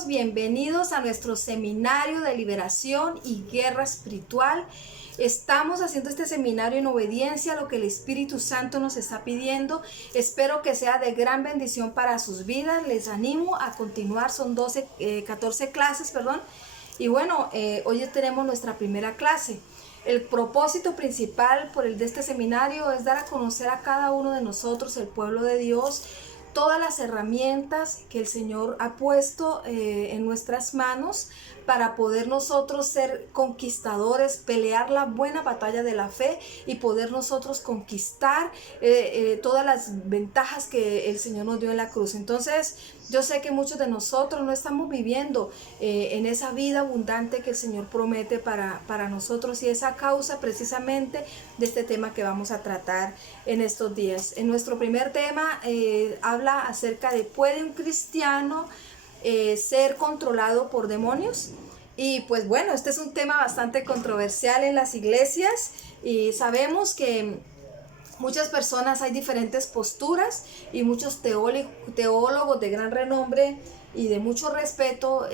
todos, bienvenidos a nuestro seminario de liberación y guerra espiritual. Estamos haciendo este seminario en obediencia a lo que el Espíritu Santo nos está pidiendo. Espero que sea de gran bendición para sus vidas. Les animo a continuar, son 14 clases, perdón. Y bueno, hoy tenemos nuestra primera clase. El propósito principal de este seminario es dar a conocer a cada uno de nosotros, el pueblo de Dios, todas las herramientas que el Señor ha puesto en nuestras manos para poder nosotros ser conquistadores, pelear la buena batalla de la fe y poder nosotros conquistar todas las ventajas que el Señor nos dio en la cruz. Entonces, yo sé que muchos de nosotros no estamos viviendo en esa vida abundante que el Señor promete para nosotros, y es a causa precisamente de este tema que vamos a tratar en estos días. En nuestro primer tema habla acerca de ¿puede un cristiano ser controlado por demonios? Y pues bueno, este es un tema bastante controversial en las iglesias y sabemos que muchas personas, hay diferentes posturas y muchos teólogos de gran renombre y de mucho respeto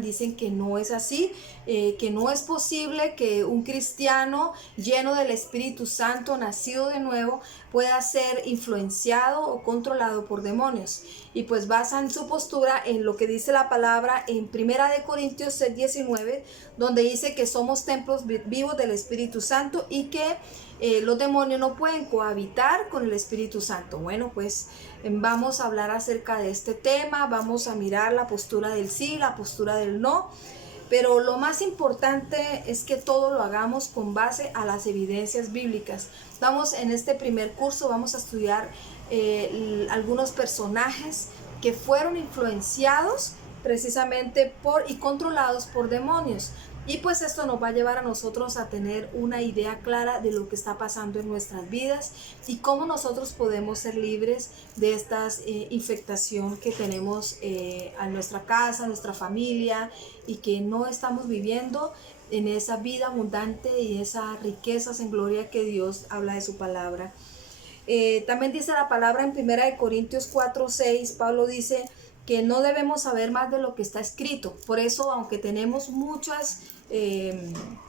dicen que no es así, que no es posible que un cristiano lleno del Espíritu Santo, nacido de nuevo, pueda ser influenciado o controlado por demonios. Y pues basan su postura en lo que dice la palabra en 1 Corintios 6:19, donde dice que somos templos vivos del Espíritu Santo y que los demonios no pueden cohabitar con el Espíritu Santo. Bueno, pues vamos a hablar acerca de este tema, vamos a mirar la postura del sí, la postura del no, pero lo más importante es que todo lo hagamos con base a las evidencias bíblicas. En este primer curso vamos a estudiar algunos personajes que fueron influenciados precisamente y controlados por demonios. Y pues esto nos va a llevar a nosotros a tener una idea clara de lo que está pasando en nuestras vidas y cómo nosotros podemos ser libres de esta infectación que tenemos a nuestra casa, a nuestra familia, y que no estamos viviendo en esa vida abundante y esas riquezas en gloria que Dios habla de su palabra. También dice la palabra en 1 Corintios 4:6, Pablo dice que no debemos saber más de lo que está escrito. Por eso, aunque tenemos muchos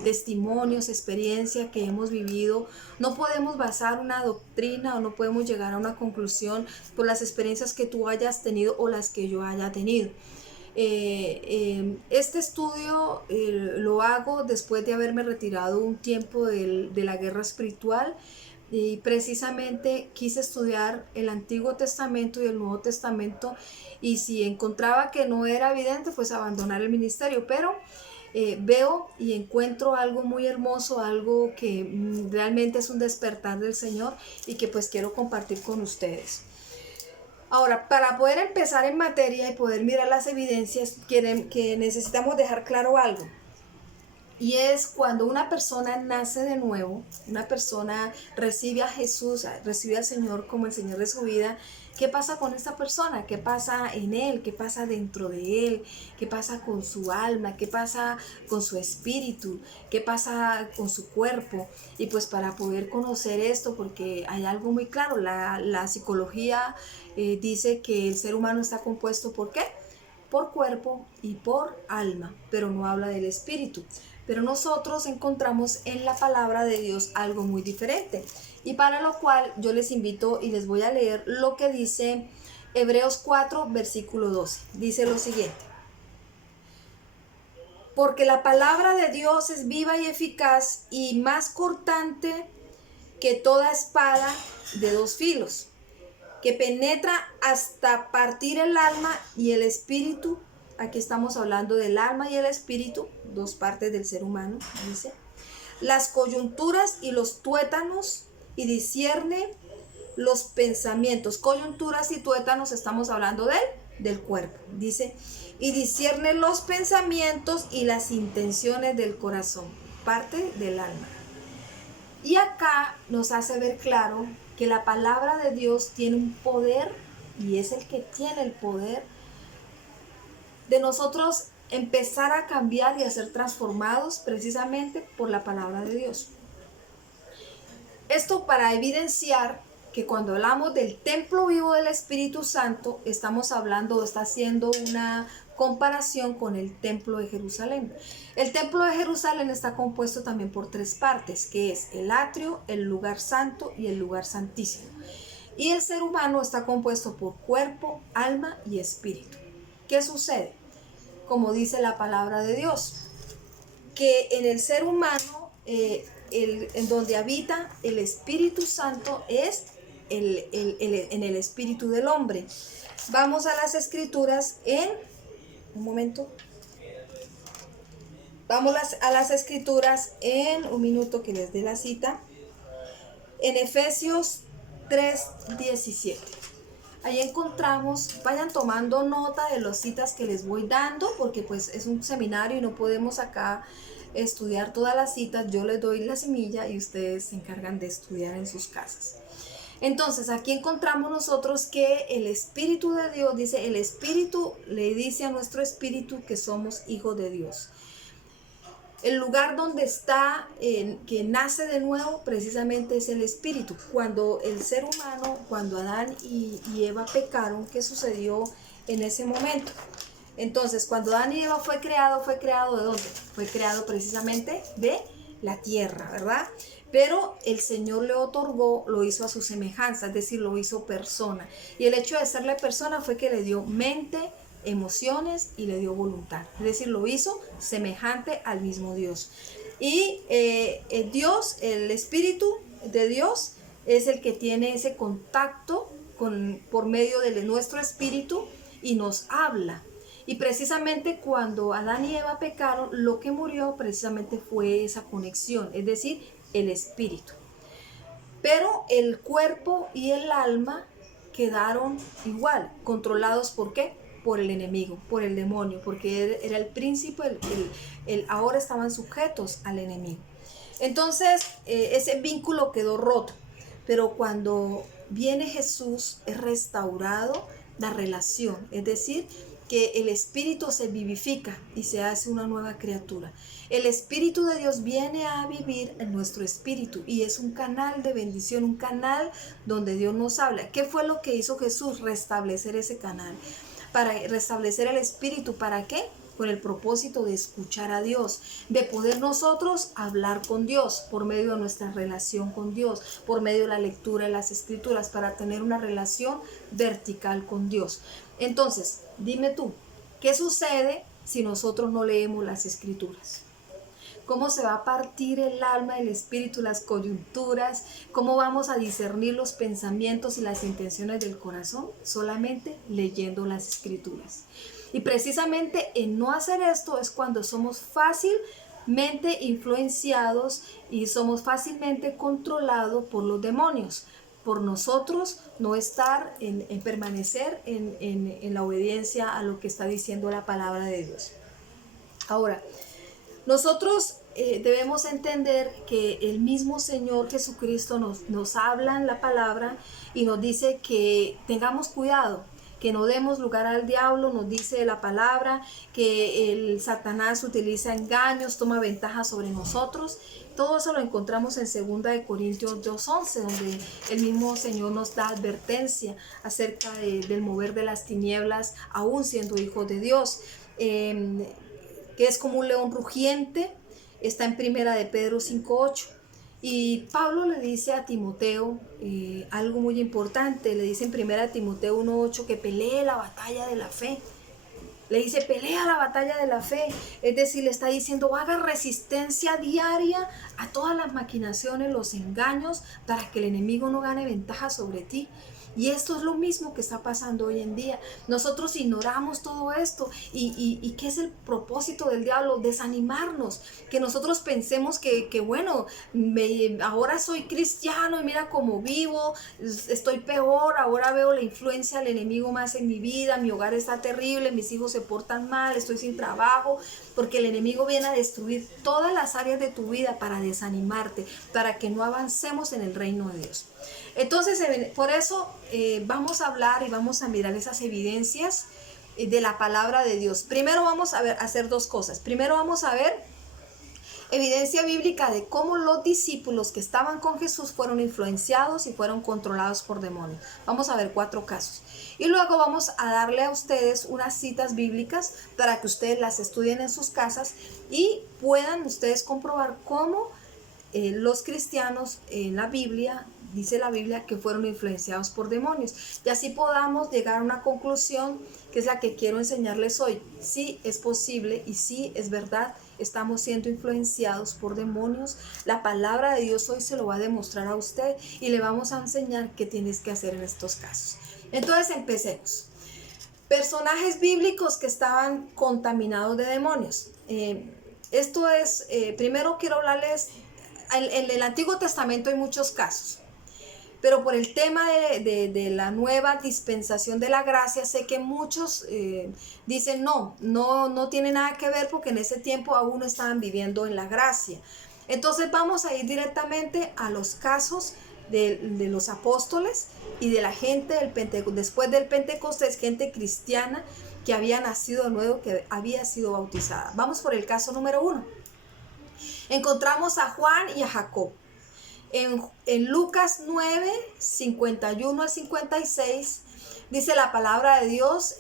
testimonios, experiencia que hemos vivido, no podemos basar una doctrina o no podemos llegar a una conclusión por las experiencias que tú hayas tenido o las que yo haya tenido. Este estudio lo hago después de haberme retirado un tiempo de la guerra espiritual, y precisamente quise estudiar el Antiguo Testamento y el Nuevo Testamento, y si encontraba que no era evidente, pues abandonar el ministerio. Pero veo y encuentro algo muy hermoso, algo que realmente es un despertar del Señor y que pues quiero compartir con ustedes. Ahora, para poder empezar en materia y poder mirar las evidencias, que necesitamos dejar claro algo. Y es cuando una persona nace de nuevo, una persona recibe a Jesús, recibe al Señor como el Señor de su vida. ¿Qué pasa con esta persona? ¿Qué pasa en él? ¿Qué pasa dentro de él? ¿Qué pasa con su alma? ¿Qué pasa con su espíritu? ¿Qué pasa con su cuerpo? Y pues para poder conocer esto, porque hay algo muy claro, la psicología dice que el ser humano está compuesto ¿por qué? Por cuerpo y por alma, pero no habla del espíritu. Pero nosotros encontramos en la palabra de Dios algo muy diferente, y para lo cual yo les invito y les voy a leer lo que dice Hebreos 4, versículo 12. Dice lo siguiente: porque la palabra de Dios es viva y eficaz y más cortante que toda espada de dos filos, que penetra hasta partir el alma y el espíritu. Aquí estamos hablando del alma y el espíritu, dos partes del ser humano, dice, las coyunturas y los tuétanos, y discierne los pensamientos. Coyunturas y tuétanos, estamos hablando del cuerpo, dice, y discierne los pensamientos y las intenciones del corazón, parte del alma. Y acá nos hace ver claro que la palabra de Dios tiene un poder, y es el que tiene el poder de nosotros empezar a cambiar y a ser transformados precisamente por la palabra de Dios. Esto para evidenciar que cuando hablamos del templo vivo del Espíritu Santo, estamos hablando, está haciendo una comparación con el templo de Jerusalén. El templo de Jerusalén está compuesto también por tres partes, que es el atrio, el lugar santo y el lugar santísimo. Y el ser humano está compuesto por cuerpo, alma y espíritu. ¿Qué sucede? Como dice la palabra de Dios, que en el ser humano, en donde habita el Espíritu Santo es en el espíritu del hombre. Vamos a las escrituras un momento. Vamos a las escrituras en un minuto que les dé la cita. En Efesios 3:17. Ahí encontramos, vayan tomando nota de las citas que les voy dando, porque pues es un seminario y no podemos acá estudiar todas las citas. Yo les doy la semilla y ustedes se encargan de estudiar en sus casas. Entonces aquí encontramos nosotros que el Espíritu de Dios dice, el Espíritu le dice a nuestro espíritu que somos hijos de Dios. El lugar donde está, que nace de nuevo, precisamente es el espíritu. Cuando el ser humano, cuando Adán y Eva pecaron, ¿qué sucedió en ese momento? Entonces, cuando Adán y Eva fue creado ¿de dónde? Fue creado precisamente de la tierra, ¿verdad? Pero el Señor le otorgó, lo hizo a su semejanza, es decir, lo hizo persona. Y el hecho de serle persona fue que le dio mente, emociones y le dio voluntad, es decir, lo hizo semejante al mismo Dios. Y Dios, el Espíritu de Dios, es el que tiene ese contacto por medio de nuestro espíritu y nos habla. Y precisamente cuando Adán y Eva pecaron, lo que murió precisamente fue esa conexión, es decir, el espíritu. Pero el cuerpo y el alma quedaron igual, controlados ¿por qué? Por el enemigo, por el demonio, porque era el príncipe, ahora estaban sujetos al enemigo. Entonces, ese vínculo quedó roto, pero cuando viene Jesús es restaurado la relación, es decir, que el espíritu se vivifica y se hace una nueva criatura. El Espíritu de Dios viene a vivir en nuestro espíritu y es un canal de bendición, un canal donde Dios nos habla. ¿Qué fue lo que hizo Jesús? Restablecer ese canal. Para restablecer el espíritu, ¿para qué? Con el propósito de escuchar a Dios, de poder nosotros hablar con Dios por medio de nuestra relación con Dios, por medio de la lectura de las escrituras, para tener una relación vertical con Dios. Entonces, dime tú, ¿qué sucede si nosotros no leemos las escrituras? ¿Cómo se va a partir el alma, el espíritu, las coyunturas? ¿Cómo vamos a discernir los pensamientos y las intenciones del corazón? Solamente leyendo las escrituras. Y precisamente en no hacer esto es cuando somos fácilmente influenciados y somos fácilmente controlados por los demonios, por nosotros no estar en permanecer en la obediencia a lo que está diciendo la palabra de Dios. Ahora, nosotros debemos entender que el mismo Señor Jesucristo nos habla en la palabra y nos dice que tengamos cuidado, que no demos lugar al diablo. Nos dice la palabra que el Satanás utiliza engaños, toma ventaja sobre nosotros. Todo eso lo encontramos en 2 Corintios 2:11, donde el mismo Señor nos da advertencia acerca del mover de las tinieblas, aún siendo hijos de Dios. Que es como un león rugiente, está en 1 de Pedro 5:8. Y Pablo le dice a Timoteo algo muy importante, le dice en 1 Timoteo 1:8 que pelee la batalla de la fe. Le dice, pelea la batalla de la fe, es decir, le está diciendo, haga resistencia diaria a todas las maquinaciones, los engaños, para que el enemigo no gane ventaja sobre ti. Y esto es lo mismo que está pasando hoy en día. Nosotros ignoramos todo esto. ¿Y qué es el propósito del diablo? Desanimarnos. Que nosotros pensemos que bueno, ahora soy cristiano y mira cómo vivo, estoy peor, ahora veo la influencia del enemigo más en mi vida, mi hogar está terrible, mis hijos se portan mal, estoy sin trabajo, porque el enemigo viene a destruir todas las áreas de tu vida para desanimarte, para que no avancemos en el reino de Dios. Entonces, por eso vamos a hablar y vamos a mirar esas evidencias de la palabra de Dios. Primero vamos a hacer dos cosas. Primero vamos a ver evidencia bíblica de cómo los discípulos que estaban con Jesús fueron influenciados y fueron controlados por demonios. Vamos a ver 4 casos. Y luego vamos a darle a ustedes unas citas bíblicas para que ustedes las estudien en sus casas y puedan ustedes comprobar cómo los cristianos en la Biblia, dice la Biblia, que fueron influenciados por demonios. Y así podamos llegar a una conclusión que es la que quiero enseñarles hoy. Sí es posible y sí es verdad, estamos siendo influenciados por demonios. La palabra de Dios hoy se lo va a demostrar a usted y le vamos a enseñar qué tienes que hacer en estos casos. Entonces empecemos. Personajes bíblicos que estaban contaminados de demonios. Esto es, primero quiero hablarles, en el Antiguo Testamento hay muchos casos, pero por el tema de la nueva dispensación de la gracia, sé que muchos dicen no tiene nada que ver porque en ese tiempo aún no estaban viviendo en la gracia. Entonces vamos a ir directamente a los casos de los apóstoles y de la gente después del Pentecostés, gente cristiana que había nacido de nuevo, que había sido bautizada. Vamos por el caso número 1. Encontramos a Juan y a Jacob. En Lucas 9, 51 al 56, dice la palabra de Dios,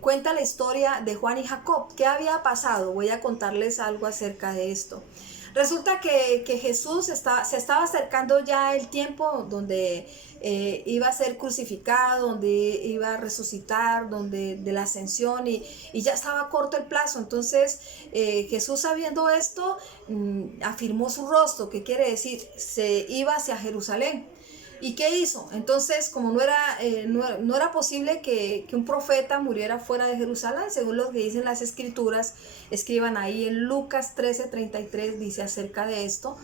cuenta la historia de Juan y Jacob. ¿Qué había pasado? Voy a contarles algo acerca de esto. Resulta que Jesús se estaba acercando ya el tiempo donde iba a ser crucificado, donde iba a resucitar, de la ascensión, y ya estaba corto el plazo. Entonces Jesús, sabiendo esto, afirmó su rostro, que quiere decir, se iba hacia Jerusalén. ¿Y qué hizo? Entonces, como no era posible que un profeta muriera fuera de Jerusalén, según lo que dicen las escrituras, escriban ahí en Lucas 13:33, dice acerca de esto.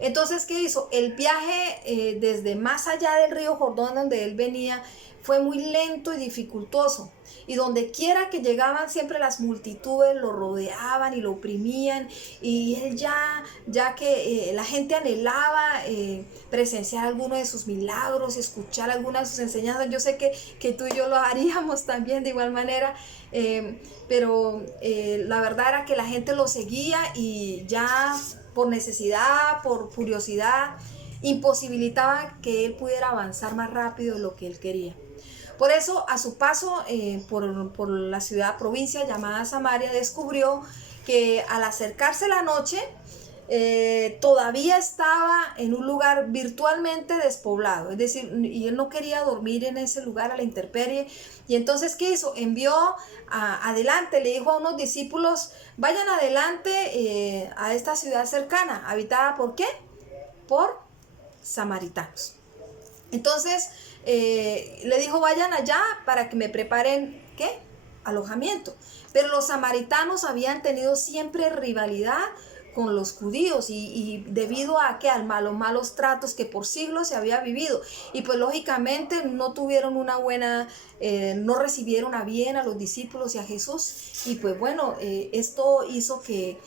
Entonces, ¿qué hizo? El viaje desde más allá del río Jordán, donde él venía, fue muy lento y dificultoso. Y donde quiera que llegaban, siempre las multitudes lo rodeaban y lo oprimían. Y él ya que la gente anhelaba presenciar alguno de sus milagros, escuchar alguna de sus enseñanzas. Yo sé que tú y yo lo haríamos también de igual manera. Pero la verdad era que la gente lo seguía y ya por necesidad, por curiosidad, imposibilitaba que él pudiera avanzar más rápido de lo que él quería. Por eso, a su paso por la ciudad provincia llamada Samaria, descubrió que al acercarse la noche, todavía estaba en un lugar virtualmente despoblado, es decir, y él no quería dormir en ese lugar a la intemperie. Y entonces, ¿qué hizo? Envió adelante, le dijo a unos discípulos, vayan adelante a esta ciudad cercana, habitada ¿por qué? Por samaritanos. Entonces le dijo, vayan allá para que me preparen, ¿qué? Alojamiento. Pero los samaritanos habían tenido siempre rivalidad con los judíos y debido a que los malos tratos que por siglos se había vivido, y pues lógicamente no tuvieron una buena, no recibieron a bien a los discípulos y a Jesús. Y pues bueno, esto hizo que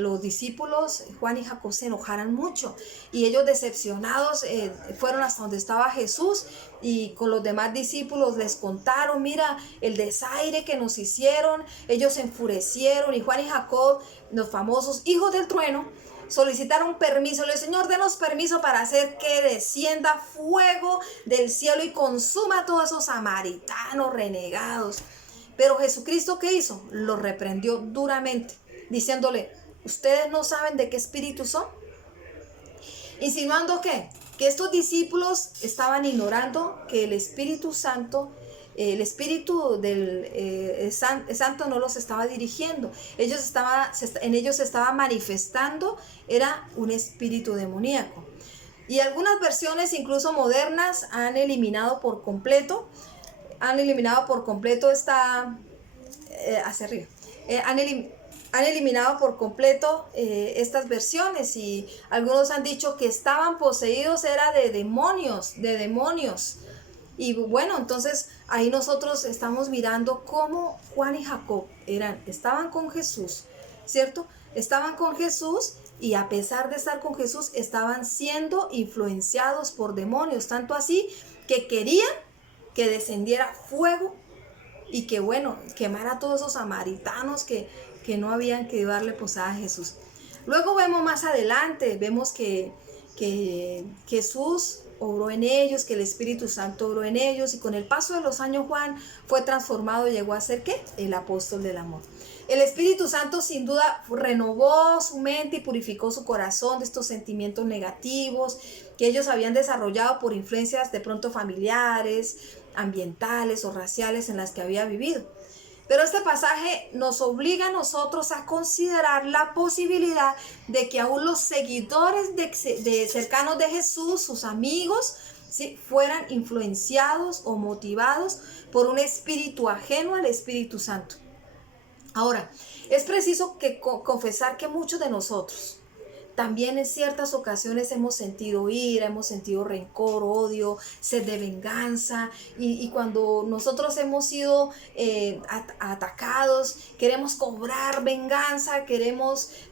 los discípulos Juan y Jacob se enojaran mucho, y ellos decepcionados fueron hasta donde estaba Jesús y con los demás discípulos les contaron, mira el desaire que nos hicieron. Ellos se enfurecieron y Juan y Jacob, los famosos hijos del trueno, solicitaron permiso. Le dijeron, Señor, denos permiso para hacer que descienda fuego del cielo y consuma a todos esos samaritanos renegados. Pero Jesucristo, ¿qué hizo? Los reprendió duramente, diciéndole, ¿ustedes no saben de qué espíritu son? Insinuando ¿qué? Que estos discípulos estaban ignorando que el Espíritu Santo, el Espíritu del Santo no los estaba dirigiendo. En ellos se estaba manifestando, era un espíritu demoníaco. Y algunas versiones, incluso modernas, han eliminado por completo esta, hacia arriba, han eliminado por completo estas versiones, y algunos han dicho que estaban poseídos, era de demonios. Y bueno, entonces ahí nosotros estamos mirando cómo Juan y Jacob estaban con Jesús, ¿cierto? Estaban con Jesús, y a pesar de estar con Jesús estaban siendo influenciados por demonios, tanto así que querían que descendiera fuego y que bueno, quemara a todos esos samaritanos que no habían que darle posada a Jesús. Luego vemos más adelante, vemos que Jesús obró en ellos, que el Espíritu Santo obró en ellos, y con el paso de los años Juan fue transformado y llegó a ser ¿qué? El apóstol del amor. El Espíritu Santo sin duda renovó su mente y purificó su corazón de estos sentimientos negativos que ellos habían desarrollado por influencias de pronto familiares, ambientales o raciales en las que había vivido. Pero este pasaje nos obliga a nosotros a considerar la posibilidad de que aún los seguidores de cercanos de Jesús, sus amigos, ¿sí?, fueran influenciados o motivados por un espíritu ajeno al Espíritu Santo. Ahora, es preciso confesar que muchos de nosotros también en ciertas ocasiones hemos sentido ira, hemos sentido rencor, odio, sed de venganza, y cuando nosotros hemos sido atacados, queremos cobrar venganza,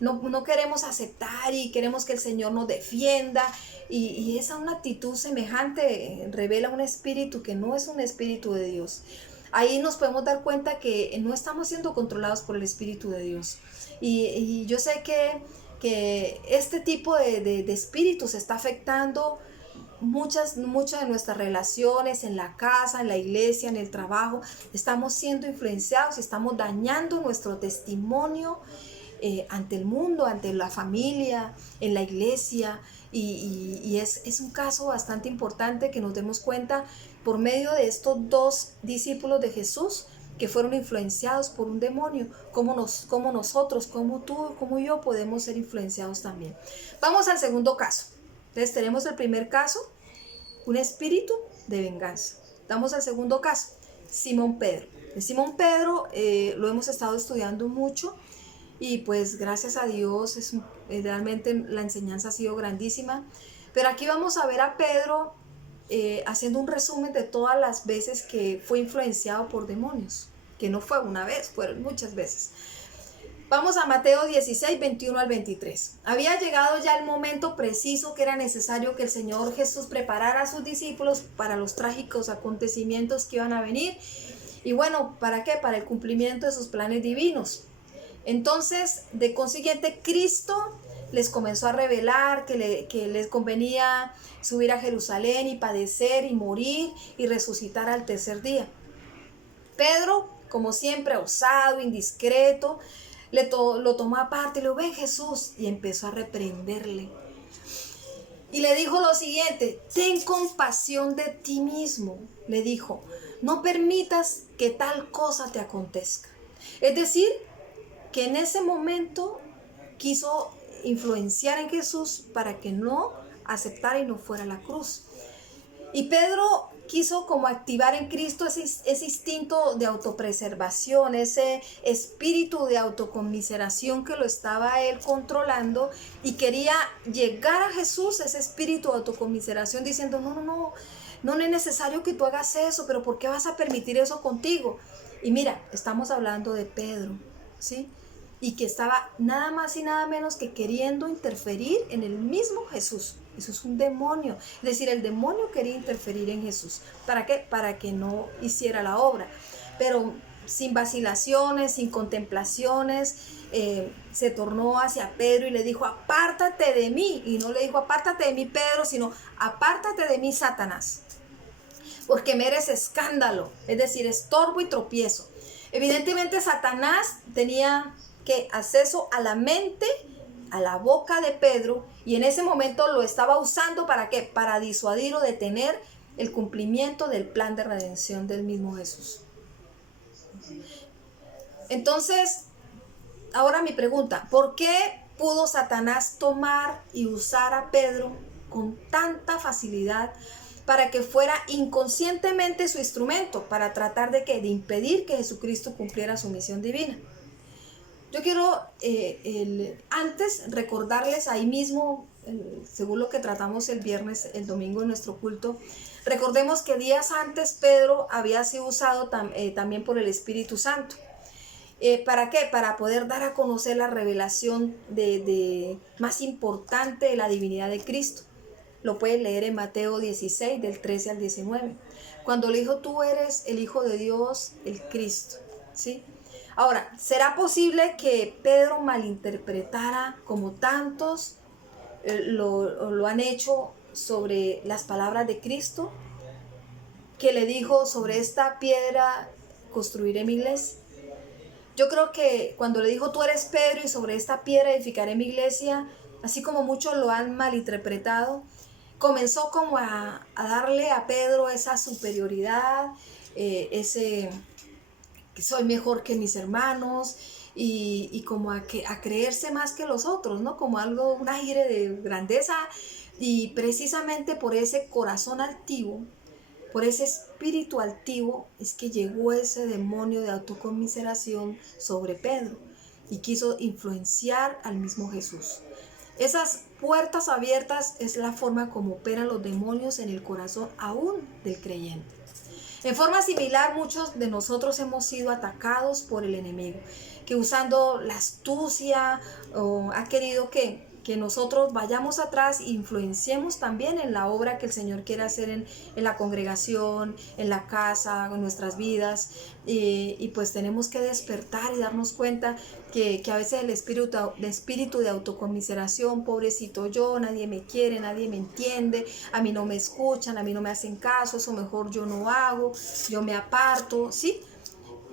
no queremos aceptar y queremos que el Señor nos defienda, y esa una actitud semejante revela un espíritu que no es un espíritu de Dios. Ahí nos podemos dar cuenta que no estamos siendo controlados por el Espíritu de Dios. Y yo sé que este tipo de espíritus está afectando muchas de nuestras relaciones en la casa, en la iglesia, en el trabajo. Estamos siendo influenciados y estamos dañando nuestro testimonio ante el mundo, ante la familia, en la iglesia. Y es un caso bastante importante que nos demos cuenta por medio de estos dos discípulos de Jesús que fueron influenciados por un demonio, como nosotros, como tú, como yo podemos ser influenciados también. Vamos al segundo caso. Entonces tenemos el primer caso, un espíritu de venganza. Vamos al segundo caso, Simón Pedro. De Simón Pedro lo hemos estado estudiando mucho y pues gracias a Dios realmente la enseñanza ha sido grandísima. Pero aquí vamos a ver a Pedro haciendo un resumen de todas las veces que fue influenciado por demonios, que no fue una vez, fueron muchas veces. Vamos a Mateo 16, 21 al 23. Había llegado ya el momento preciso que era necesario que el Señor Jesús preparara a sus discípulos para los trágicos acontecimientos que iban a venir. Y bueno, ¿para qué? Para el cumplimiento de sus planes divinos. Entonces, de consiguiente, Cristo les comenzó a revelar que les convenía subir a Jerusalén y padecer y morir y resucitar al tercer día. Pedro, como siempre, osado, indiscreto, lo tomó aparte y le dijo: ven Jesús, y empezó a reprenderle. Y le dijo lo siguiente: ten compasión de ti mismo, le dijo, no permitas que tal cosa te acontezca. Es decir, que en ese momento quiso influenciar en Jesús para que no aceptara y no fuera a la cruz. Y Pedro quiso como activar en Cristo ese instinto de autopreservación, ese espíritu de autoconmiseración que lo estaba él controlando, y quería llegar a Jesús, ese espíritu de autoconmiseración, diciendo: no es necesario que tú hagas eso, pero ¿por qué vas a permitir eso contigo? Y mira, estamos hablando de Pedro, ¿sí? Y que estaba nada más y nada menos que queriendo interferir en el mismo Jesús. Eso es un demonio. Es decir, el demonio quería interferir en Jesús. ¿Para qué? Para que no hiciera la obra. Pero sin vacilaciones, sin contemplaciones, se tornó hacia Pedro y le dijo: apártate de mí. Y no le dijo: apártate de mí, Pedro, sino: apártate de mí, Satanás, porque me eres escándalo, es decir, estorbo y tropiezo. Evidentemente Satanás tenía acceso a la mente, a la boca de Pedro, y en ese momento lo estaba usando ¿para qué? Para disuadir o detener el cumplimiento del plan de redención del mismo Jesús. Entonces, ahora mi pregunta: ¿por qué pudo Satanás tomar y usar a Pedro con tanta facilidad para que fuera inconscientemente su instrumento para tratar de impedir que Jesucristo cumpliera su misión divina? Yo quiero antes recordarles ahí mismo, según lo que tratamos el domingo en nuestro culto, recordemos que días antes Pedro había sido usado también por el Espíritu Santo. ¿Para qué? Para poder dar a conocer la revelación más importante de la divinidad de Cristo. Lo puedes leer en Mateo 16, del 13 al 19. Cuando le dijo: tú eres el Hijo de Dios, el Cristo, ¿sí? Ahora, ¿será posible que Pedro malinterpretara como tantos lo han hecho sobre las palabras de Cristo? Que le dijo, sobre esta piedra construiré mi iglesia. Yo creo que cuando le dijo, tú eres Pedro y sobre esta piedra edificaré mi iglesia, así como muchos lo han malinterpretado, comenzó como a darle a Pedro esa superioridad, ese que soy mejor que mis hermanos, y como a creerse más que los otros, ¿no? Como algo, un aire de grandeza, y precisamente por ese corazón altivo, por ese espíritu altivo, es que llegó ese demonio de autoconmiseración sobre Pedro y quiso influenciar al mismo Jesús. Esas puertas abiertas es la forma como operan los demonios en el corazón aún del creyente. En forma similar, muchos de nosotros hemos sido atacados por el enemigo, que usando la astucia ha querido que nosotros vayamos atrás e influenciemos también en la obra que el Señor quiere hacer en la congregación, en la casa, en nuestras vidas. Y pues tenemos que despertar y darnos cuenta que a veces el espíritu de autoconmiseración, pobrecito yo, nadie me quiere, nadie me entiende, a mí no me escuchan, a mí no me hacen caso, eso mejor yo no hago, yo me aparto, ¿sí?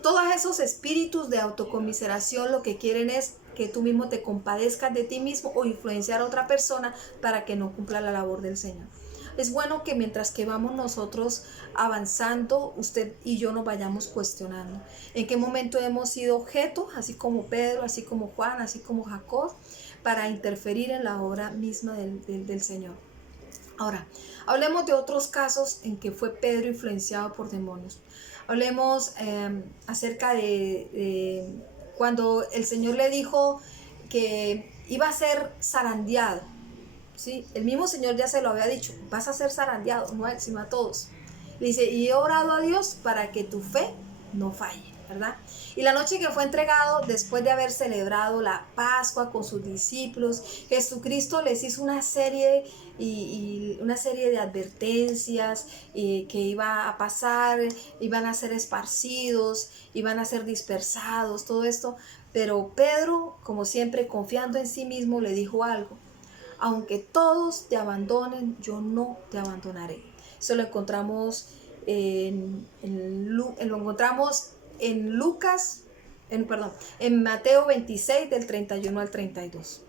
Todos esos espíritus de autoconmiseración lo que quieren es que tú mismo te compadezcas de ti mismo o influenciar a otra persona para que no cumpla la labor del Señor. Es bueno que mientras que vamos nosotros avanzando, usted y yo nos vayamos cuestionando. ¿En qué momento hemos sido objeto, así como Pedro, así como Juan, así como Jacob, para interferir en la obra misma del Señor? Ahora, hablemos de otros casos en que fue Pedro influenciado por demonios. Hablemos acerca de cuando el Señor le dijo que iba a ser zarandeado. ¿Sí? El mismo Señor ya se lo había dicho, vas a ser zarandeado, no a él, sino a todos. Le dice, y he orado a Dios para que tu fe no falle, ¿verdad? Y la noche que fue entregado, después de haber celebrado la Pascua con sus discípulos, Jesucristo les hizo una serie una serie de advertencias que iba a pasar, iban a ser esparcidos, iban a ser dispersados, todo esto. Pero Pedro, como siempre, confiando en sí mismo, le dijo algo: aunque todos te abandonen, yo no te abandonaré. Eso lo encontramos lo encontramos en en Mateo 26 del 31 al 32.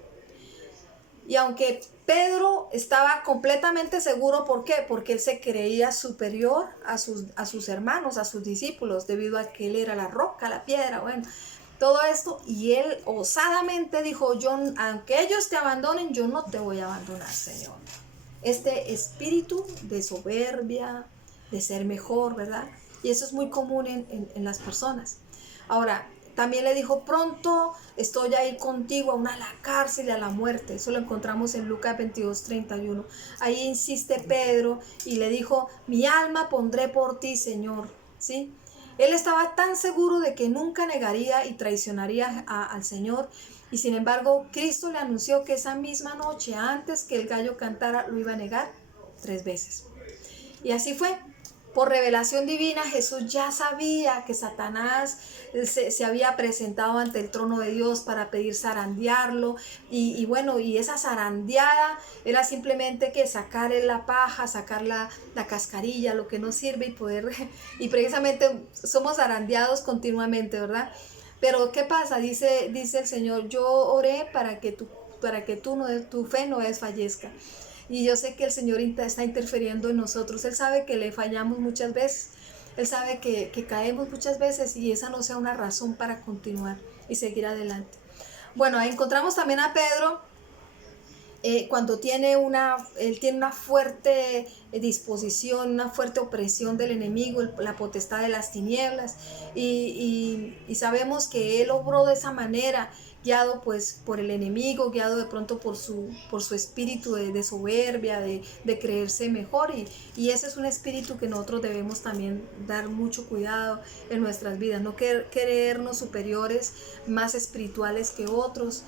Y aunque Pedro estaba completamente seguro, ¿por qué? Porque él se creía superior a sus hermanos, a sus discípulos, debido a que él era la roca, la piedra, bueno, todo esto. Y él osadamente dijo, yo, aunque ellos te abandonen, yo no te voy a abandonar, Señor. Este espíritu de soberbia, de ser mejor, ¿verdad? Y eso es muy común en las personas. Ahora, también le dijo, pronto estoy ahí contigo, aún a la cárcel y a la muerte. Eso lo encontramos en Lucas 22, 31. Ahí insiste Pedro y le dijo, mi alma pondré por ti, Señor. ¿Sí? Él estaba tan seguro de que nunca negaría y traicionaría al Señor. Y sin embargo, Cristo le anunció que esa misma noche, antes que el gallo cantara, lo iba a negar 3 veces. Y así fue. Por revelación divina, Jesús ya sabía que Satanás se había presentado ante el trono de Dios para pedir zarandearlo. Y bueno, y esa zarandeada era simplemente que sacar la paja, sacar la cascarilla, lo que no sirve, y poder, y precisamente somos zarandeados continuamente, ¿verdad? Pero ¿qué pasa? Dice el Señor, yo oré para que tu fe no desfallezca. Y yo sé que el Señor está interfiriendo en nosotros. Él sabe que le fallamos muchas veces. Él sabe que caemos muchas veces, y esa no sea una razón para continuar y seguir adelante. Bueno, ahí encontramos también a Pedro cuando él tiene una fuerte disposición, una fuerte opresión del enemigo, la potestad de las tinieblas, y sabemos que él obró de esa manera, guiado pues por el enemigo, guiado de pronto por su espíritu de soberbia, de creerse mejor, y ese es un espíritu que nosotros debemos también dar mucho cuidado en nuestras vidas, no creernos superiores, más espirituales que otros,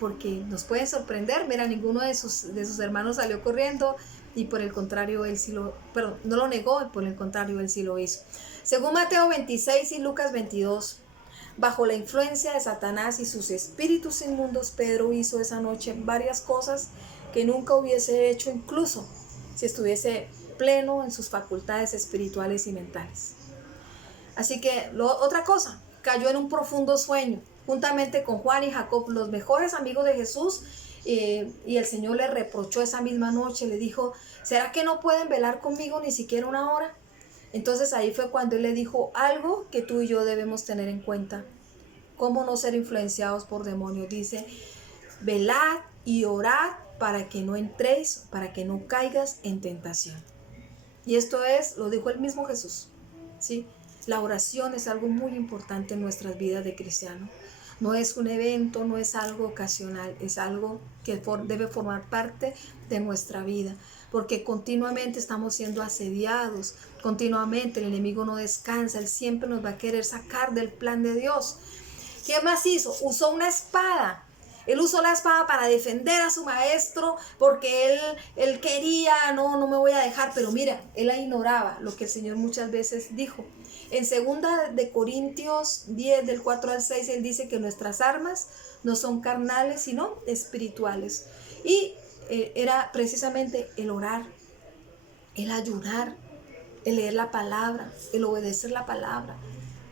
porque nos pueden sorprender. Mira, ninguno de sus hermanos salió corriendo, y por el contrario él sí no lo negó, por el contrario él sí lo hizo. Según Mateo 26 y Lucas 22, bajo la influencia de Satanás y sus espíritus inmundos, Pedro hizo esa noche varias cosas que nunca hubiese hecho, incluso si estuviese pleno en sus facultades espirituales y mentales. Así que otra cosa, cayó en un profundo sueño, juntamente con Juan y Jacob, los mejores amigos de Jesús, y el Señor le reprochó esa misma noche, le dijo, ¿será que no pueden velar conmigo ni siquiera una hora? Entonces ahí fue cuando Él le dijo algo que tú y yo debemos tener en cuenta. ¿Cómo no ser influenciados por demonios? Dice, velad y orad para que no entréis, para que no caigas en tentación. Y esto lo dijo el mismo Jesús, ¿sí? La oración es algo muy importante en nuestras vidas de cristiano. No es un evento, no es algo ocasional, es algo que debe formar parte de nuestra vida, porque continuamente estamos siendo asediados, continuamente el enemigo no descansa, él siempre nos va a querer sacar del plan de Dios. ¿Qué más hizo? Usó una espada. Él usó la espada para defender a su maestro porque él quería, no me voy a dejar, pero mira, él ignoraba lo que el Señor muchas veces dijo. En 2 Corintios 10, del 4 al 6, él dice que nuestras armas no son carnales, sino espirituales. Y era precisamente el orar, el ayunar, el leer la palabra, el obedecer la palabra,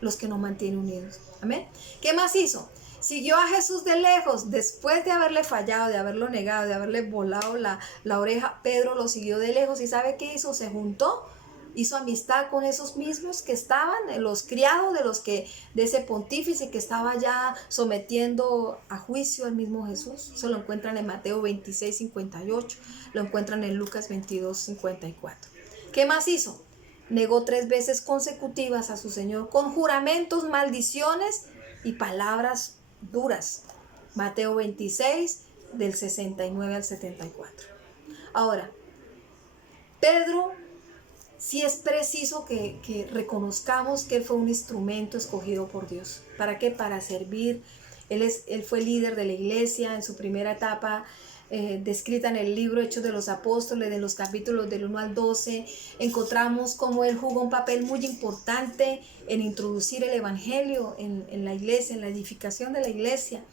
los que nos mantienen unidos. Amén. ¿Qué más hizo? Siguió a Jesús de lejos, después de haberle fallado, de haberlo negado, de haberle volado la oreja. Pedro lo siguió de lejos y ¿sabe qué hizo? Se juntó, hizo amistad con esos mismos que estaban, los criados de ese pontífice que estaba ya sometiendo a juicio al mismo Jesús. Eso lo encuentran en Mateo 26, 58, lo encuentran en Lucas 22, 54. ¿Qué más hizo? Negó 3 veces consecutivas a su Señor con juramentos, maldiciones y palabras duras. Mateo 26, del 69 al 74. Ahora, Pedro, sí es preciso que reconozcamos que él fue un instrumento escogido por Dios. ¿Para qué? Para servir. Él fue líder de la iglesia en su primera etapa, descrita en el libro Hechos de los Apóstoles, de los capítulos del 1 al 12, encontramos cómo él jugó un papel muy importante en introducir el evangelio en la iglesia, en la edificación de la iglesia.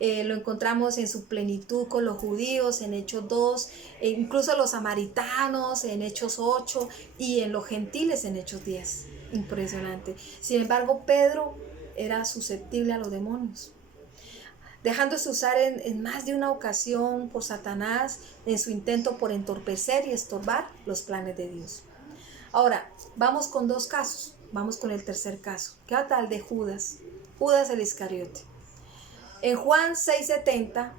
Lo encontramos en su plenitud con los judíos en Hechos 2, incluso los samaritanos en Hechos 8 y en los gentiles en Hechos 10. Impresionante. Sin embargo, Pedro era susceptible a los demonios, dejándose usar en más de una ocasión por Satanás en su intento por entorpecer y estorbar los planes de Dios. Ahora, vamos con 2 casos. Vamos con el tercer caso. ¿Qué tal de Judas? Judas el Iscariote. En Juan 6:70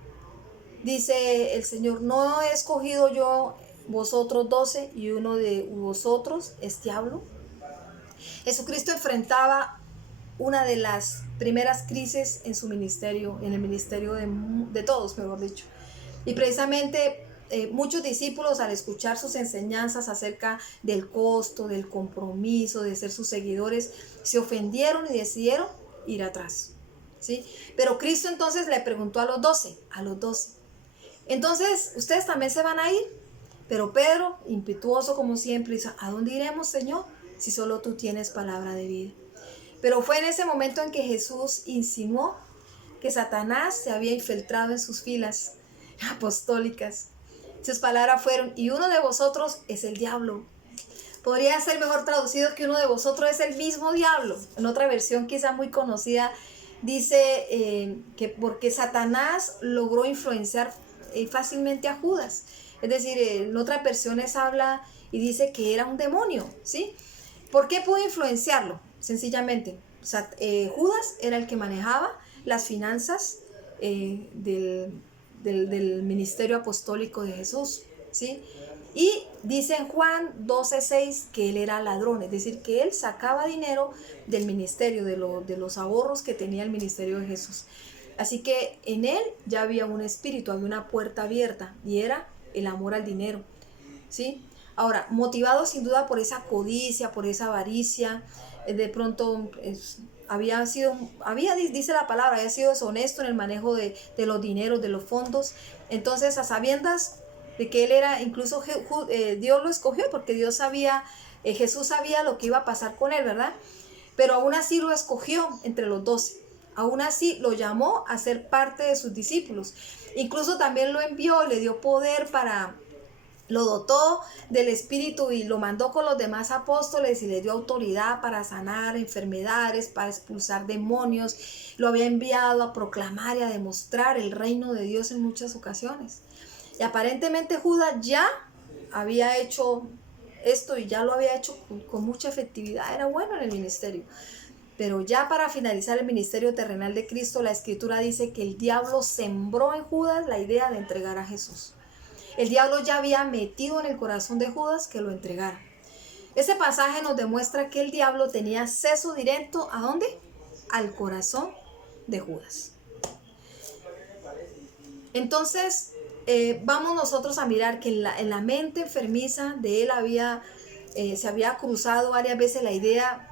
dice el Señor, no he escogido yo vosotros 12 y uno de vosotros es diablo. Jesucristo enfrentaba una de las primeras crisis en su ministerio, en el ministerio de todos, mejor dicho. Y precisamente muchos discípulos, al escuchar sus enseñanzas acerca del costo, del compromiso, de ser sus seguidores, se ofendieron y decidieron ir atrás, ¿sí? Pero Cristo entonces le preguntó a los 12, entonces, ¿ustedes también se van a ir? Pero Pedro, impetuoso como siempre, dice, ¿a dónde iremos, Señor, si solo tú tienes palabra de vida? Pero fue en ese momento en que Jesús insinuó que Satanás se había infiltrado en sus filas apostólicas. Sus palabras fueron, y uno de vosotros es el diablo. Podría ser mejor traducido que uno de vosotros es el mismo diablo. En otra versión quizá muy conocida dice que porque Satanás logró influenciar fácilmente a Judas. Es decir, en otras versiones habla y dice que era un demonio, ¿sí? ¿Por qué pudo influenciarlo? Sencillamente, Judas era el que manejaba las finanzas del ministerio apostólico de Jesús, ¿sí? Y dice en Juan 12:6 que él era ladrón, es decir, que él sacaba dinero del ministerio, de los ahorros que tenía el ministerio de Jesús. Así que en él ya había un espíritu, había una puerta abierta y era el amor al dinero, ¿sí? Ahora, motivado sin duda por esa codicia, por esa avaricia, de pronto dice la palabra, había sido deshonesto en el manejo de los dineros, de los fondos. Entonces, a sabiendas de que él era, incluso Dios lo escogió porque Dios sabía, Jesús sabía lo que iba a pasar con él, ¿verdad? Pero aún así lo escogió entre los 12. Aún así lo llamó a ser parte de sus discípulos. Incluso también lo envió, le dio poder lo dotó del Espíritu y lo mandó con los demás apóstoles y le dio autoridad para sanar enfermedades, para expulsar demonios. Lo había enviado a proclamar y a demostrar el reino de Dios en muchas ocasiones. Y aparentemente Judas ya había hecho esto y ya lo había hecho con mucha efectividad, era bueno en el ministerio. Pero ya para finalizar el ministerio terrenal de Cristo, la Escritura dice que el diablo sembró en Judas la idea de entregar a Jesús. El diablo ya había metido en el corazón de Judas que lo entregara. Ese pasaje nos demuestra que el diablo tenía acceso directo, ¿a dónde? Al corazón de Judas. Entonces, vamos nosotros a mirar que en la mente enfermiza de él se había cruzado varias veces la idea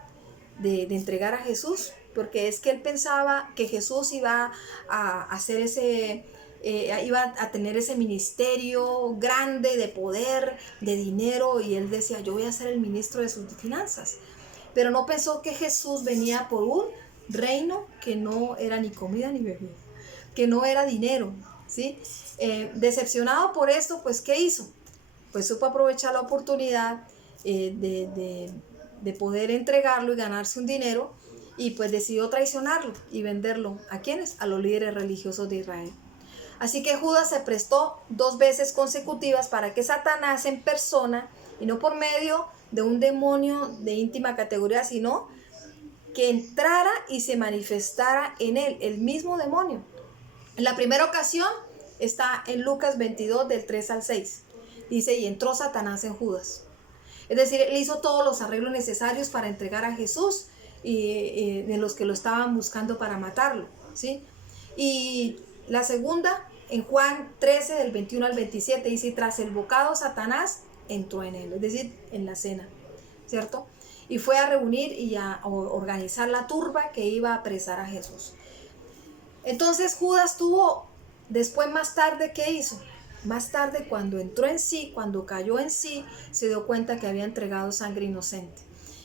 de entregar a Jesús, porque es que él pensaba que Jesús iba a hacer iba a tener ese ministerio grande de poder, de dinero, y él decía, yo voy a ser el ministro de sus finanzas. Pero no pensó que Jesús venía por un reino que no era ni comida ni bebida, que no era dinero, ¿sí? Decepcionado por esto, pues ¿qué hizo? Pues supo aprovechar la oportunidad de poder entregarlo y ganarse un dinero, y pues decidió traicionarlo y venderlo. ¿A quiénes? A los líderes religiosos de Israel. Así que Judas se prestó 2 veces consecutivas para que Satanás en persona, y no por medio de un demonio de íntima categoría, sino que entrara y se manifestara en él, el mismo demonio. En la primera ocasión está en Lucas 22 del 3 al 6. Dice, y entró Satanás en Judas. Es decir, él hizo todos los arreglos necesarios para entregar a Jesús y de los que lo estaban buscando para matarlo, ¿sí? Y la segunda, en Juan 13, del 21 al 27, dice, tras el bocado Satanás entró en él, es decir, en la cena, ¿cierto? Y fue a reunir y a organizar la turba que iba a apresar a Jesús. Entonces Judas tuvo, después más tarde, ¿qué hizo? Más tarde, cuando entró en sí, cuando cayó en sí, se dio cuenta que había entregado sangre inocente.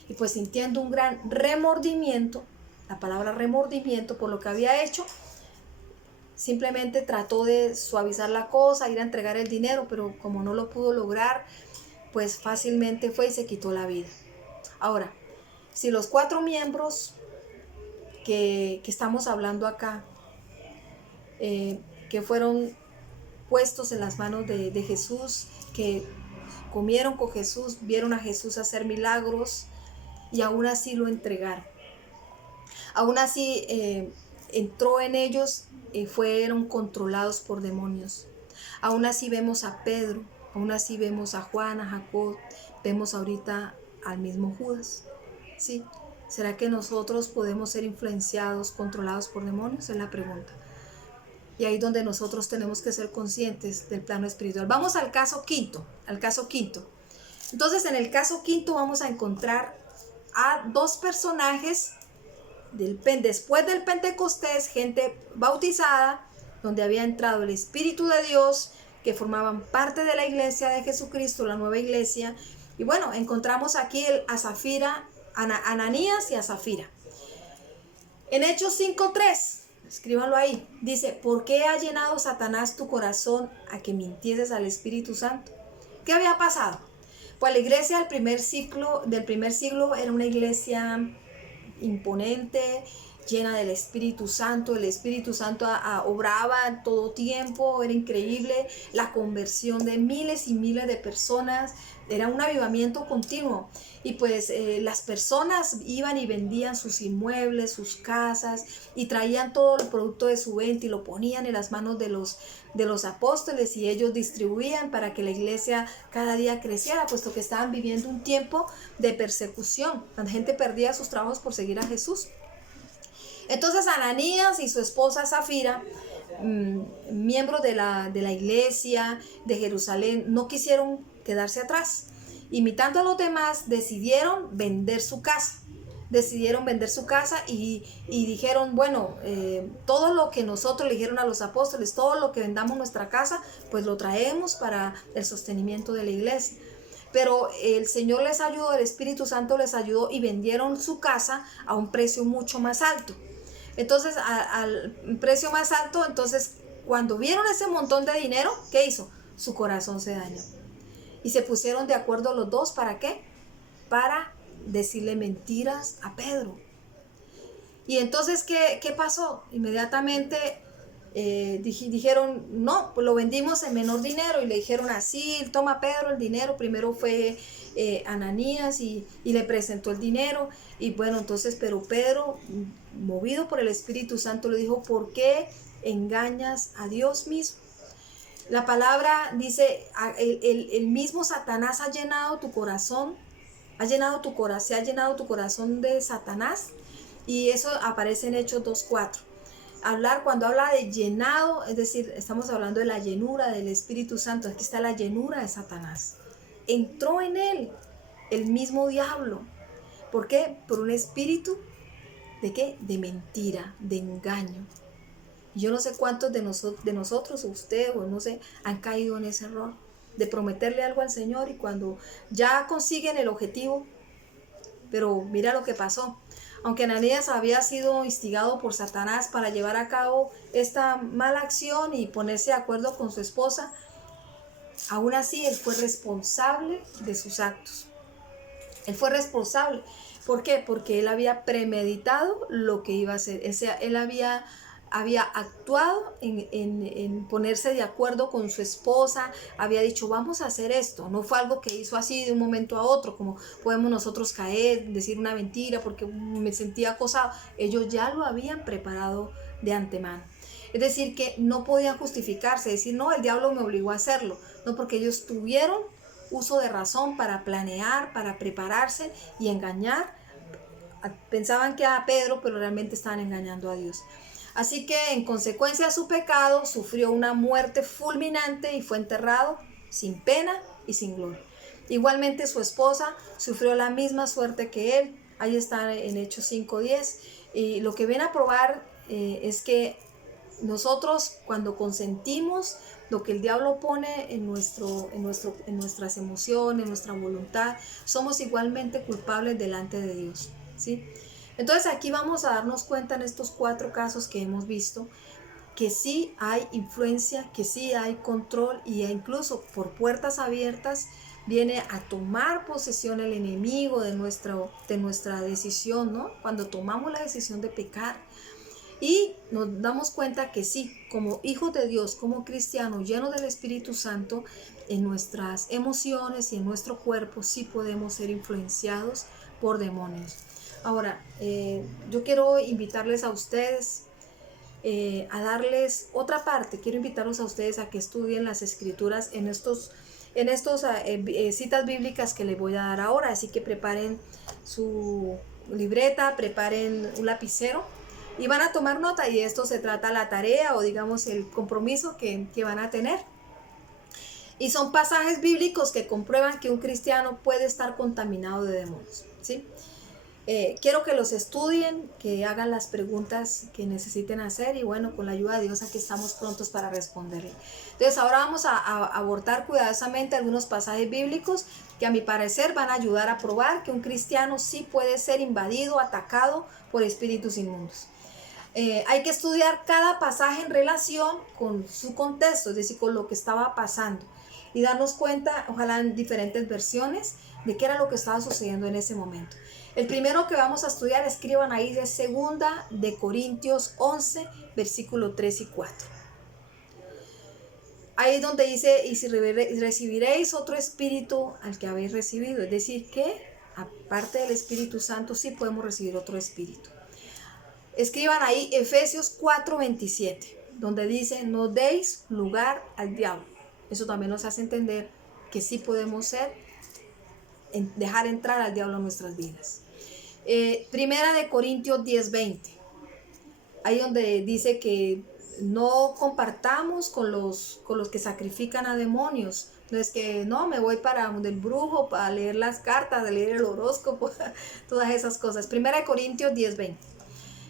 Y pues sintiendo un gran remordimiento, la palabra remordimiento por lo que había hecho, simplemente trató de suavizar la cosa, ir a entregar el dinero, pero como no lo pudo lograr, pues fácilmente fue y se quitó la vida. Ahora, si los 4 miembros que estamos hablando acá, que fueron puestos en las manos de Jesús, que comieron con Jesús, vieron a Jesús hacer milagros y aún así lo entregaron. Aún así entró en ellos y fueron controlados por demonios. Aún así vemos a Pedro, aún así vemos a Juan, a Jacob, vemos ahorita al mismo Judas, ¿sí? ¿Será que nosotros podemos ser influenciados, controlados por demonios? Es la pregunta. Y ahí es donde nosotros tenemos que ser conscientes del plano espiritual. Vamos al caso quinto, Entonces, en el caso quinto vamos a encontrar a 2 personajes después del Pentecostés, gente bautizada, donde había entrado el Espíritu de Dios, que formaban parte de la iglesia de Jesucristo, la nueva iglesia. Y bueno, encontramos aquí Ananías y a Zafira. En Hechos 5:3, escríbanlo ahí, dice, ¿por qué ha llenado Satanás tu corazón a que mintieses al Espíritu Santo? ¿Qué había pasado? Pues la iglesia del primer siglo era una iglesia imponente, llena del Espíritu Santo. El Espíritu Santo obraba en todo tiempo, era increíble la conversión de miles y miles de personas, era un avivamiento continuo. Y pues las personas iban y vendían sus inmuebles, sus casas, y traían todo el producto de su venta y lo ponían en las manos de los apóstoles, y ellos distribuían para que la iglesia cada día creciera, puesto que estaban viviendo un tiempo de persecución. La gente perdía sus trabajos por seguir a Jesús. Entonces Ananías y su esposa Zafira, miembros de la iglesia de Jerusalén, no quisieron quedarse atrás. Imitando a los demás, decidieron vender su casa. Y dijeron, bueno, todo lo que nosotros le dijeron a los apóstoles, todo lo que vendamos nuestra casa, pues lo traemos para el sostenimiento de la iglesia. Pero el Señor les ayudó, el Espíritu Santo les ayudó, y vendieron su casa a un precio mucho más alto. Entonces, al precio más alto, entonces, cuando vieron ese montón de dinero, ¿qué hizo? Su corazón se dañó. Y se pusieron de acuerdo los dos, ¿para qué? Para decirle mentiras a Pedro. Y entonces, ¿qué pasó? Inmediatamente dijeron, no, pues lo vendimos en menor dinero. Y le dijeron así, toma Pedro el dinero. Primero fue Ananías y le presentó el dinero. Y bueno, entonces, pero Pedro, movido por el Espíritu Santo, le dijo, ¿por qué engañas a Dios mismo? La palabra dice, el mismo Satanás ha llenado tu corazón, se ha llenado tu corazón de Satanás. Y eso aparece en Hechos 2:4. Cuando habla de llenado, es decir, estamos hablando de la llenura del Espíritu Santo. Aquí está la llenura de Satanás. Entró en él el mismo diablo. ¿Por qué? Por un espíritu ¿de qué? De mentira, de engaño. Yo no sé cuántos de nosotros, o usted, o no sé, han caído en ese error de prometerle algo al Señor y cuando ya consiguen el objetivo, pero mira lo que pasó. Aunque Ananías había sido instigado por Satanás para llevar a cabo esta mala acción y ponerse de acuerdo con su esposa, aún así él fue responsable de sus actos. Él fue responsable. ¿Por qué? Porque él había premeditado lo que iba a hacer. Él había actuado en ponerse de acuerdo con su esposa, había dicho, vamos a hacer esto. No fue algo que hizo así de un momento a otro, como podemos nosotros caer, decir una mentira porque me sentía acosado. Ellos ya lo habían preparado de antemano. Es decir, que no podían justificarse, decir, no, el diablo me obligó a hacerlo. No, porque ellos tuvieron uso de razón para planear, para prepararse y engañar. Pensaban que a Pedro, pero realmente estaban engañando a Dios. Así que en consecuencia de su pecado sufrió una muerte fulminante y fue enterrado sin pena y sin gloria. Igualmente su esposa sufrió la misma suerte que él. Ahí está en Hechos 5:10. Y lo que viene a probar es que nosotros cuando consentimos lo que el diablo pone en nuestras emociones, en nuestra voluntad, somos igualmente culpables delante de Dios, ¿sí? Entonces aquí vamos a darnos cuenta en estos 4 casos que hemos visto que sí hay influencia, que sí hay control y incluso por puertas abiertas viene a tomar posesión el enemigo de nuestra decisión, ¿no? Cuando tomamos la decisión de pecar. Y nos damos cuenta que sí, como hijos de Dios, como cristianos llenos del Espíritu Santo, en nuestras emociones y en nuestro cuerpo sí podemos ser influenciados por demonios. Ahora, yo quiero invitarles a ustedes a darles otra parte. Quiero invitarlos a ustedes a que estudien las Escrituras en estos citas bíblicas que les voy a dar ahora. Así que preparen su libreta, preparen un lapicero y van a tomar nota, y de esto se trata la tarea o digamos el compromiso que van a tener. Y son pasajes bíblicos que comprueban que un cristiano puede estar contaminado de demonios, ¿sí? Quiero que los estudien, que hagan las preguntas que necesiten hacer y bueno, con la ayuda de Dios aquí estamos prontos para responderle. Entonces ahora vamos a abordar cuidadosamente algunos pasajes bíblicos que a mi parecer van a ayudar a probar que un cristiano sí puede ser invadido, atacado por espíritus inmundos. Hay que estudiar cada pasaje en relación con su contexto, es decir, con lo que estaba pasando y darnos cuenta, ojalá en diferentes versiones, de qué era lo que estaba sucediendo en ese momento. El primero que vamos a estudiar, escriban ahí, de 2 de Corintios 11, versículo 3 y 4. Ahí es donde dice, y si recibiréis otro espíritu al que habéis recibido, es decir, que aparte del Espíritu Santo sí podemos recibir otro espíritu. Escriban ahí Efesios 4:27, donde dice, no deis lugar al diablo. Eso también nos hace entender que sí podemos dejar entrar al diablo en nuestras vidas. Primera de Corintios 10:20, ahí donde dice que no compartamos con los que sacrifican a demonios. No es que no, me voy para el brujo para leer las cartas, leer el horóscopo, todas esas cosas. Primera de Corintios 10:20.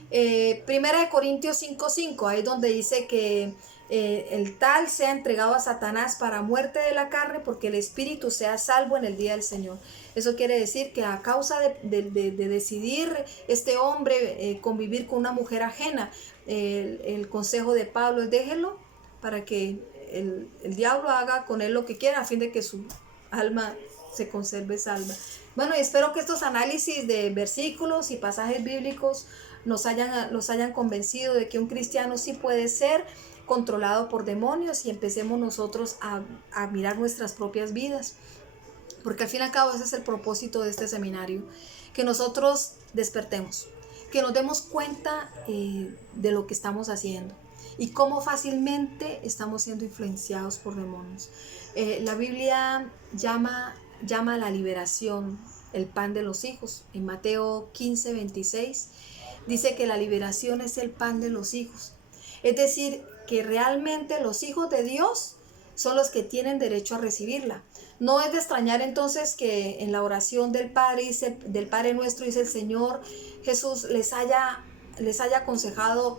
Primera de Corintios 5:5, ahí donde dice que el tal sea entregado a Satanás para muerte de la carne, porque el espíritu sea salvo en el día del Señor. Eso quiere decir que a causa de decidir este hombre convivir con una mujer ajena, el consejo de Pablo es déjelo para que el diablo haga con él lo que quiera a fin de que su alma se conserve salva. Bueno, y espero que estos análisis de versículos y pasajes bíblicos nos hayan convencido de que un cristiano sí puede ser controlado por demonios, y empecemos nosotros a mirar nuestras propias vidas. Porque al fin y al cabo ese es el propósito de este seminario, que nosotros despertemos, que nos demos cuenta de lo que estamos haciendo y cómo fácilmente estamos siendo influenciados por demonios. La Biblia llama a la liberación el pan de los hijos. En Mateo 15:26 dice que la liberación es el pan de los hijos. Es decir, que realmente los hijos de Dios son los que tienen derecho a recibirla. No es de extrañar entonces que en la oración del Padre Nuestro, dice el Señor Jesús, les haya aconsejado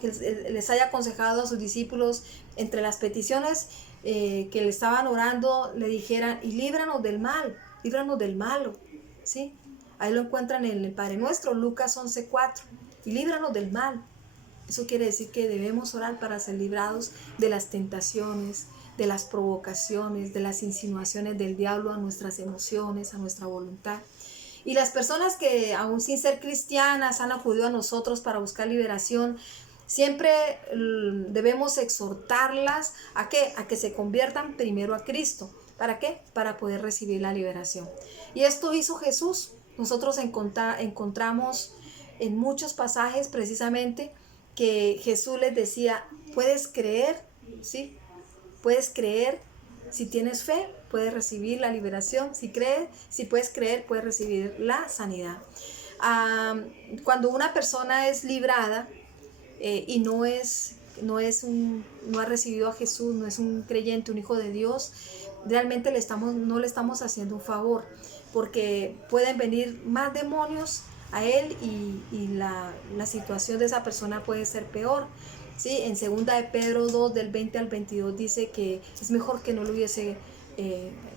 a sus discípulos, entre las peticiones que le estaban orando, le dijeran: y líbranos del mal, líbranos del malo, ¿sí? Ahí lo encuentran en el Padre Nuestro, Lucas 11:4, y líbranos del mal. Eso quiere decir que debemos orar para ser librados de las tentaciones, de las provocaciones, de las insinuaciones del diablo a nuestras emociones, a nuestra voluntad. Y las personas que aún sin ser cristianas han acudido a nosotros para buscar liberación, siempre debemos exhortarlas ¿a qué? A que se conviertan primero a Cristo. ¿Para qué? Para poder recibir la liberación. Y esto hizo Jesús. Nosotros encontramos en muchos pasajes precisamente que Jesús les decía: puedes creer, ¿sí? Puedes creer, si tienes fe, puedes recibir la liberación. Si puedes creer, puedes recibir la sanidad. Cuando una persona es librada y no ha recibido a Jesús, no es un creyente, un hijo de Dios, realmente no le estamos haciendo un favor, porque pueden venir más demonios a él y la situación de esa persona puede ser peor. ¿Sí? En 2 de Pedro 2, del 20 al 22, dice que es mejor que no le hubiese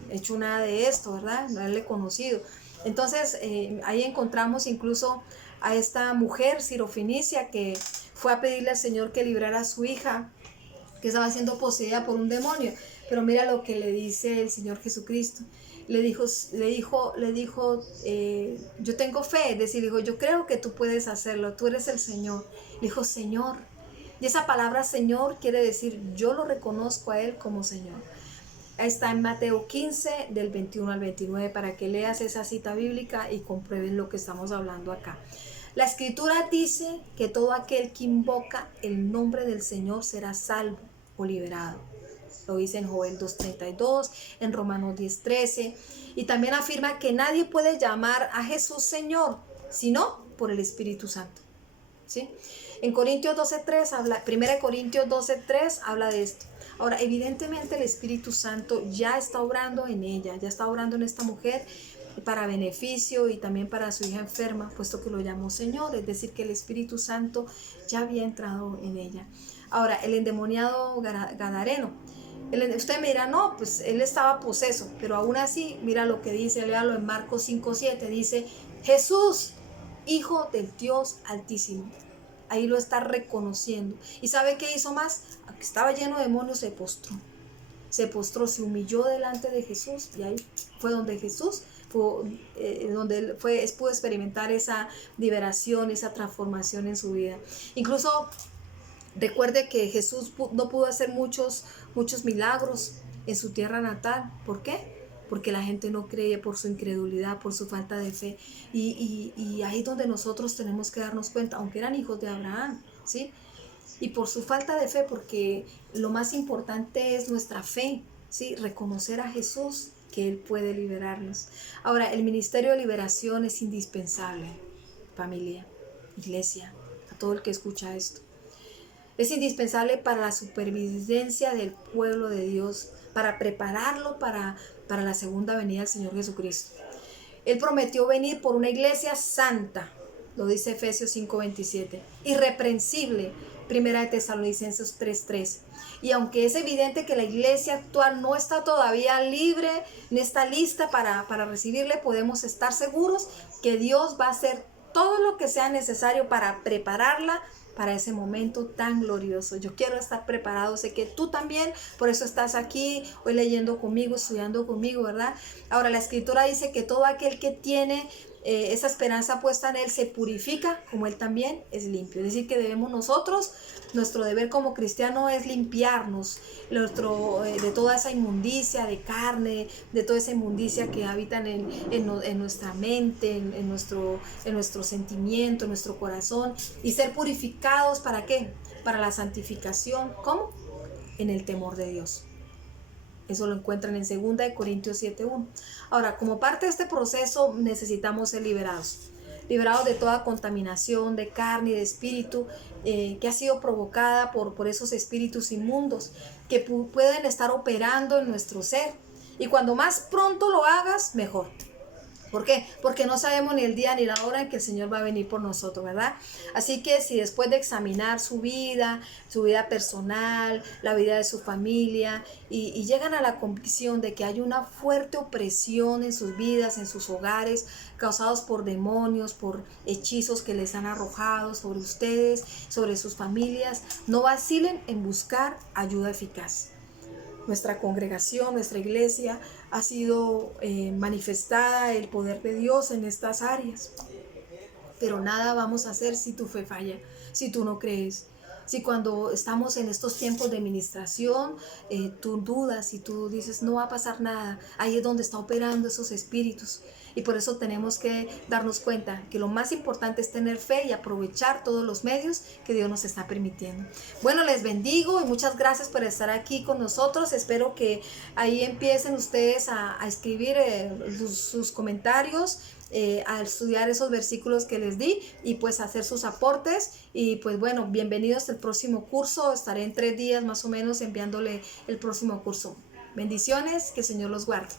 hecho nada de esto, ¿verdad? No haberle conocido. Entonces, ahí encontramos incluso a esta mujer sirofenicia que fue a pedirle al Señor que librara a su hija, que estaba siendo poseída por un demonio. Pero mira lo que le dice el Señor Jesucristo. Le dijo, yo tengo fe, es decir, dijo, yo creo que tú puedes hacerlo, tú eres el Señor. Le dijo, Señor. Y esa palabra Señor quiere decir, yo lo reconozco a Él como Señor. Está en Mateo 15, del 21 al 29, para que leas esa cita bíblica y comprueben lo que estamos hablando acá. La Escritura dice que todo aquel que invoca el nombre del Señor será salvo o liberado. Lo dice en Joel 2:32, en Romanos 10:13, y también afirma que nadie puede llamar a Jesús Señor, sino por el Espíritu Santo. ¿Sí? En Corintios 12:3 1 Corintios 12:3 habla de esto. Ahora, evidentemente el Espíritu Santo ya está obrando en ella, ya está obrando en esta mujer para beneficio y también para su hija enferma, puesto que lo llamó Señor, es decir, que el Espíritu Santo ya había entrado en ella. Ahora, el endemoniado gadareno, usted me dirá, no, pues él estaba poseso, pero aún así, mira lo que dice, léalo en Marcos 5:7, dice, Jesús, Hijo del Dios Altísimo. Ahí lo está reconociendo. ¿Y sabe qué hizo más? Aunque estaba lleno de demonios, se postró. Se humilló delante de Jesús, y ahí fue donde Jesús pudo experimentar esa liberación, esa transformación en su vida. Incluso recuerde que Jesús no pudo hacer muchos milagros en su tierra natal. ¿Por qué? Porque la gente no creía, por su incredulidad, por su falta de fe. Y ahí es donde nosotros tenemos que darnos cuenta, aunque eran hijos de Abraham, ¿sí? Y por su falta de fe, porque lo más importante es nuestra fe, ¿sí? Reconocer a Jesús, que Él puede liberarnos. Ahora, el ministerio de liberación es indispensable, familia, iglesia, a todo el que escucha esto. Es indispensable para la supervivencia del pueblo de Dios, para prepararlo para la segunda venida del Señor Jesucristo. Él prometió venir por una iglesia santa. lo dice Efesios 5:27. Irreprensible, Primera de Tesalonicenses 3:3. Y aunque es evidente que la iglesia actual no está todavía libre, ni está lista para recibirle, podemos estar seguros que Dios va a hacer todo lo que sea necesario para prepararla para ese momento tan glorioso. Yo quiero estar preparado, sé que tú también, por eso estás aquí hoy leyendo conmigo, estudiando conmigo, ¿verdad? Ahora la escritura dice que todo aquel que tiene esa esperanza puesta en Él se purifica como Él también es limpio. Es decir, que debemos nosotros, nuestro deber como cristiano es limpiarnos de toda esa inmundicia de carne, de toda esa inmundicia que habitan en nuestra mente, en nuestro sentimiento, en nuestro corazón, y ser purificados. ¿Para qué? Para la santificación. ¿Cómo? En el temor de Dios. Eso lo encuentran en 2 Corintios 7:1. Ahora, como parte de este proceso necesitamos ser liberados de toda contaminación de carne y de espíritu que ha sido provocada por esos espíritus inmundos que pueden estar operando en nuestro ser. Y cuando más pronto lo hagas, mejor. ¿Por qué? Porque no sabemos ni el día ni la hora en que el Señor va a venir por nosotros, ¿verdad? Así que si después de examinar su vida personal, la vida de su familia, y llegan a la convicción de que hay una fuerte opresión en sus vidas, en sus hogares, causados por demonios, por hechizos que les han arrojado sobre ustedes, sobre sus familias, no vacilen en buscar ayuda eficaz. Nuestra congregación, nuestra iglesia ha sido manifestada el poder de Dios en estas áreas. Pero nada vamos a hacer si tu fe falla, si tú no crees. Si cuando estamos en estos tiempos de ministración, tú dudas y tú dices no va a pasar nada, ahí es donde está operando esos espíritus. Y por eso tenemos que darnos cuenta que lo más importante es tener fe y aprovechar todos los medios que Dios nos está permitiendo. Bueno, les bendigo y muchas gracias por estar aquí con nosotros. Espero que ahí empiecen ustedes a escribir sus comentarios, a estudiar esos versículos que les di y pues hacer sus aportes. Y pues bueno, bienvenidos al próximo curso. Estaré en 3 días más o menos enviándole el próximo curso. Bendiciones, que el Señor los guarde.